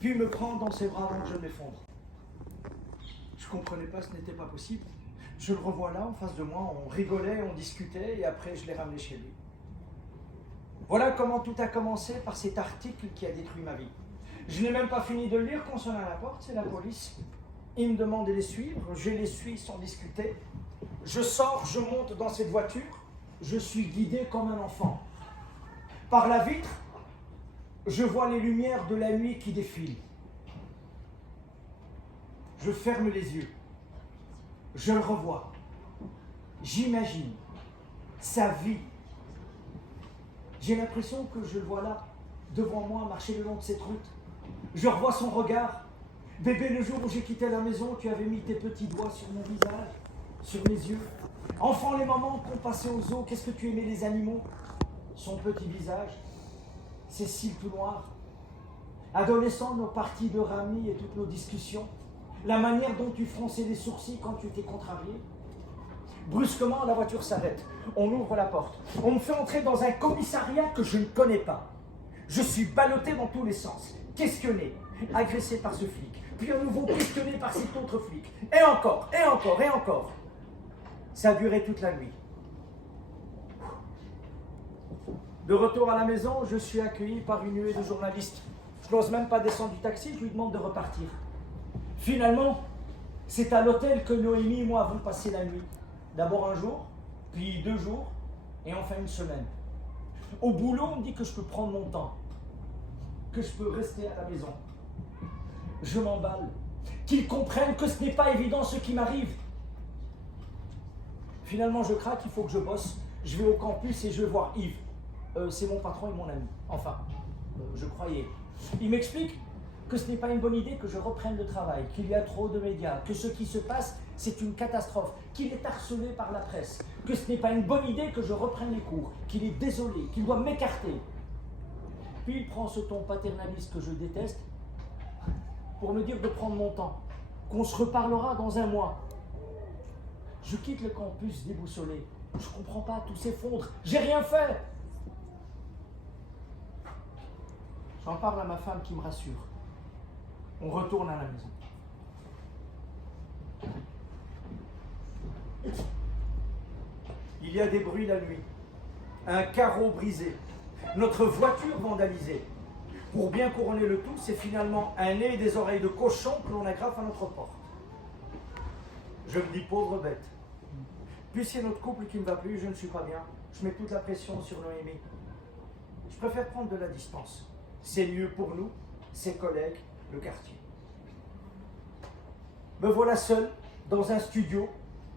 puis me prend dans ses bras avant que je m'effondre. Je ne comprenais pas, ce n'était pas possible. Je le revois là, en face de moi, on rigolait, on discutait, et après je l'ai ramené chez lui. Voilà comment tout a commencé par cet article qui a détruit ma vie. Je n'ai même pas fini de le lire quand sonne à la porte, c'est la police. Il me demande de les suivre, je les suis sans discuter. Je sors, je monte dans cette voiture, je suis guidé comme un enfant. Par la vitre, je vois les lumières de la nuit qui défilent. Je ferme les yeux. Je le revois. J'imagine sa vie. J'ai l'impression que je le vois là, devant moi, marcher le long de cette route. Je revois son regard. Bébé, le jour où j'ai quitté la maison, tu avais mis tes petits doigts sur mon visage, sur mes yeux. Enfant, les moments qu'on passait aux eaux, qu'est-ce que tu aimais les animaux? Son petit visage, ses cils tout noirs. Adolescent, nos parties de rami et toutes nos discussions. La manière dont tu fronçais les sourcils quand tu étais contrarié. Brusquement, la voiture s'arrête. On ouvre la porte. On me fait entrer dans un commissariat que je ne connais pas. Je suis ballotté dans tous les sens. Questionné, agressé par ce flic. Puis à nouveau questionné par cet autre flic. Et encore, et encore, et encore. Ça a duré toute la nuit. De retour à la maison, je suis accueilli par une nuée de journalistes. Je n'ose même pas descendre du taxi, je lui demande de repartir. Finalement, c'est à l'hôtel que Noémie et moi avons passé la nuit. D'abord un jour, puis 2 jours, et enfin une semaine. Au boulot, on me dit que je peux prendre mon temps, que je peux rester à la maison. Je m'emballe, qu'ils comprennent que ce n'est pas évident ce qui m'arrive. Finalement, je craque, il faut que je bosse. Je vais au campus et je vais voir Yves. C'est mon patron et mon ami. Enfin, je croyais. Il m'explique que ce n'est pas une bonne idée que je reprenne le travail, qu'il y a trop de médias, que ce qui se passe, c'est une catastrophe, qu'il est harcelé par la presse, que ce n'est pas une bonne idée que je reprenne les cours, qu'il est désolé, qu'il doit m'écarter. Puis il prend ce ton paternaliste que je déteste pour me dire de prendre mon temps, qu'on se reparlera dans 1 mois. Je quitte le campus déboussolé. Je ne comprends pas, tout s'effondre. J'ai rien fait. J'en parle à ma femme qui me rassure. On retourne à la maison. Il y a des bruits la nuit. Un carreau brisé. Notre voiture vandalisée. Pour bien couronner le tout, c'est finalement un nez et des oreilles de cochon que l'on agrafe à notre porte. Je me dis pauvre bête. Puis c'est notre couple qui ne va plus, je ne suis pas bien. Je mets toute la pression sur Noémie. Je préfère prendre de la distance. C'est mieux pour nous, ses collègues, le quartier. Me voilà seul, dans un studio,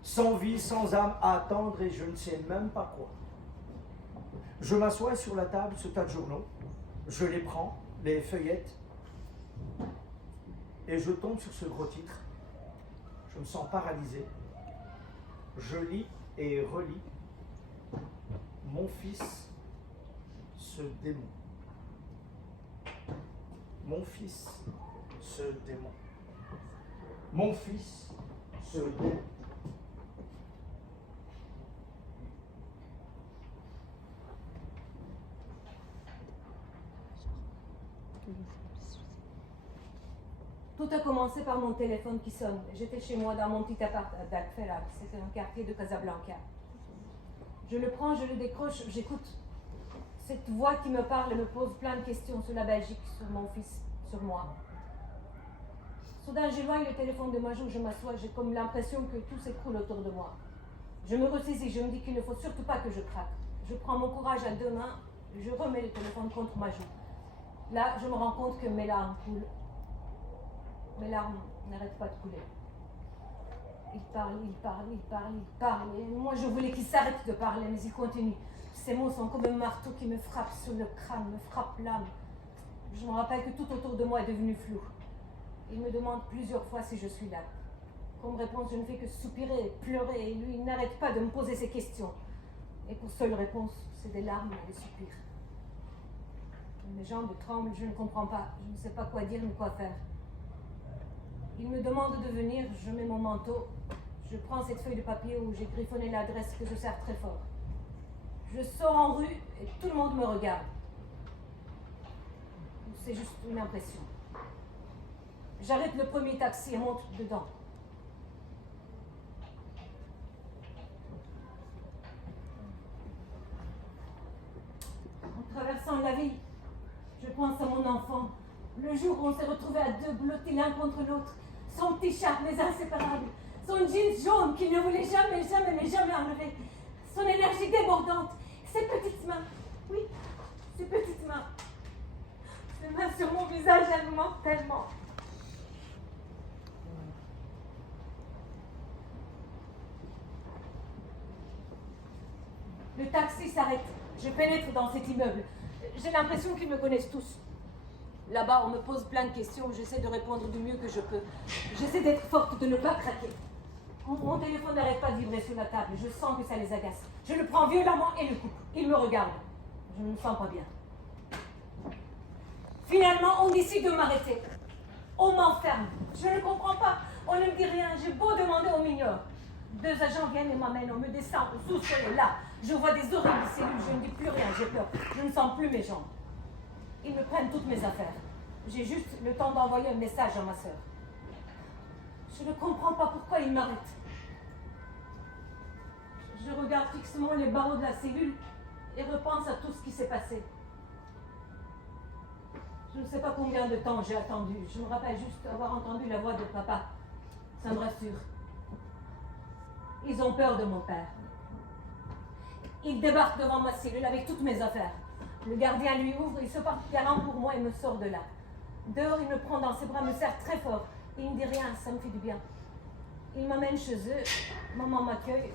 sans vie, sans âme, à attendre et je ne sais même pas quoi. Je m'assois sur la table, ce tas de journaux. Je les prends, les feuillettes, et je tombe sur ce gros titre. Je me sens paralysé. Je lis et relis. Mon fils, ce démon. Mon fils, ce démon. Mon fils, ce démon. Tout a commencé par mon téléphone qui sonne. J'étais chez moi dans mon petit appart à Dakfela, c'était un quartier de Casablanca. Je le prends, je le décroche, j'écoute. Cette voix qui me parle me pose plein de questions sur la Belgique, sur mon fils, sur moi. Soudain, j'éloigne le téléphone de ma joue, je m'assois, j'ai comme l'impression que tout s'écroule autour de moi. Je me ressaisis, je me dis qu'il ne faut surtout pas que je craque. Je prends mon courage à 2 mains, je remets le téléphone contre ma joue. Là, je me rends compte que mes larmes coulent. Mes larmes n'arrêtent pas de couler. Il parle, il parle, il parle, il parle. Et moi, je voulais qu'il s'arrête de parler, mais il continue. Ces mots sont comme un marteau qui me frappe sur le crâne, me frappe l'âme. Je me rappelle que tout autour de moi est devenu flou. Il me demande plusieurs fois si je suis là. Comme réponse, je ne fais que soupirer, pleurer, et lui, il n'arrête pas de me poser ces questions. Et pour seule réponse, c'est des larmes et des soupirs. Mes jambes tremblent, je ne comprends pas. Je ne sais pas quoi dire ni quoi faire. Il me demande de venir, je mets mon manteau. Je prends cette feuille de papier où j'ai griffonné l'adresse que je serre très fort. Je sors en rue et tout le monde me regarde. C'est juste une impression. J'arrête le premier taxi et monte dedans. En traversant la ville, je pense à mon enfant. Le jour où on s'est retrouvés à deux, blottis l'un contre l'autre. Son t-shirt, mais inséparable. Son jeans jaune qu'il ne voulait jamais, jamais, mais jamais enlever. Son énergie débordante. Ses petites mains. Oui, ses petites mains. Ses mains sur mon visage, elles me manquent tellement. Le taxi s'arrête. Je pénètre dans cet immeuble. J'ai l'impression qu'ils me connaissent tous. Là-bas, on me pose plein de questions. J'essaie de répondre du mieux que je peux. J'essaie d'être forte, de ne pas craquer. Mon téléphone n'arrête pas de vibrer sur la table. Je sens que ça les agace. Je le prends violemment et le coupe. Ils me regardent. Je ne me sens pas bien. Finalement, on décide de m'arrêter. On m'enferme. Je ne comprends pas. On ne me dit rien. J'ai beau demander, on m'ignore. Deux agents viennent et m'amènent. On me descend au sous-sol. Là, je vois des horribles cellules. Je ne dis plus rien. J'ai peur. Je ne sens plus mes jambes. Ils me prennent toutes mes affaires. J'ai juste le temps d'envoyer un message à ma sœur. Je ne comprends pas pourquoi ils m'arrêtent. Je regarde fixement les barreaux de la cellule et repense à tout ce qui s'est passé. Je ne sais pas combien de temps j'ai attendu. Je me rappelle juste avoir entendu la voix de papa. Ça me rassure. Ils ont peur de mon père. Il débarque devant ma cellule avec toutes mes affaires. Le gardien lui ouvre, il se porte galant pour moi et me sort de là. Dehors, il me prend dans ses bras, me serre très fort. Il ne dit rien, ça me fait du bien. Il m'amène chez eux, maman m'accueille.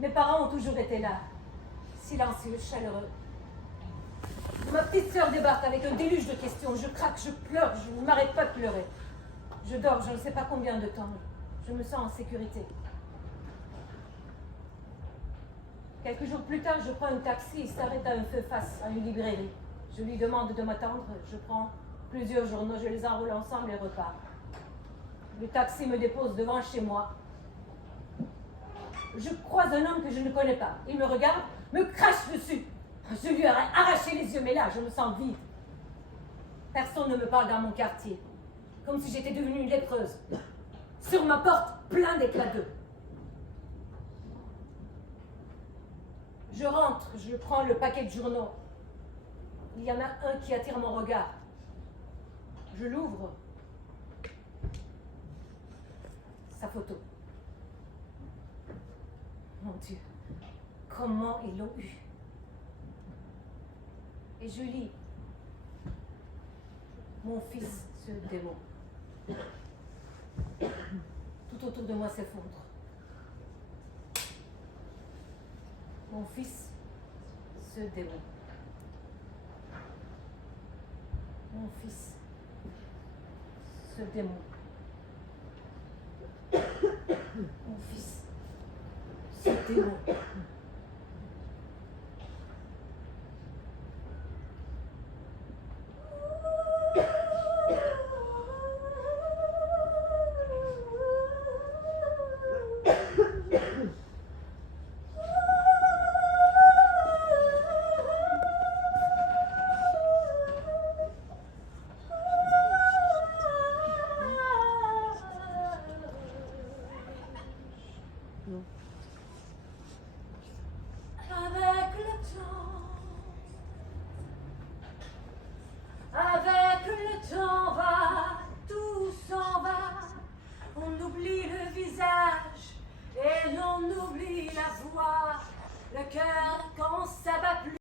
Mes parents ont toujours été là, silencieux, chaleureux. Ma petite sœur débarque avec un déluge de questions. Je craque, je pleure, je ne m'arrête pas de pleurer. Je dors, je ne sais pas combien de temps. Je me sens en sécurité. Quelques jours plus tard, je prends un taxi, il s'arrête à un feu face à une librairie. Je lui demande de m'attendre, je prends plusieurs journaux, je les enroule ensemble et repars. Le taxi me dépose devant chez moi. Je croise un homme que je ne connais pas. Il me regarde, me crache dessus. Je lui ai arraché les yeux, mais là, je me sens vide. Personne ne me parle dans mon quartier. Comme si j'étais devenue une lépreuse. Sur ma porte, plein d'éclats d'œufs. Je rentre, je prends le paquet de journaux. Il y en a un qui attire mon regard. Je l'ouvre. Sa photo. Mon Dieu, comment ils l'ont eu. Et je lis. Mon fils se démon. Tout autour de moi s'effondre. Mon fils se démon. Mon fils se démon. Mon fils se démon.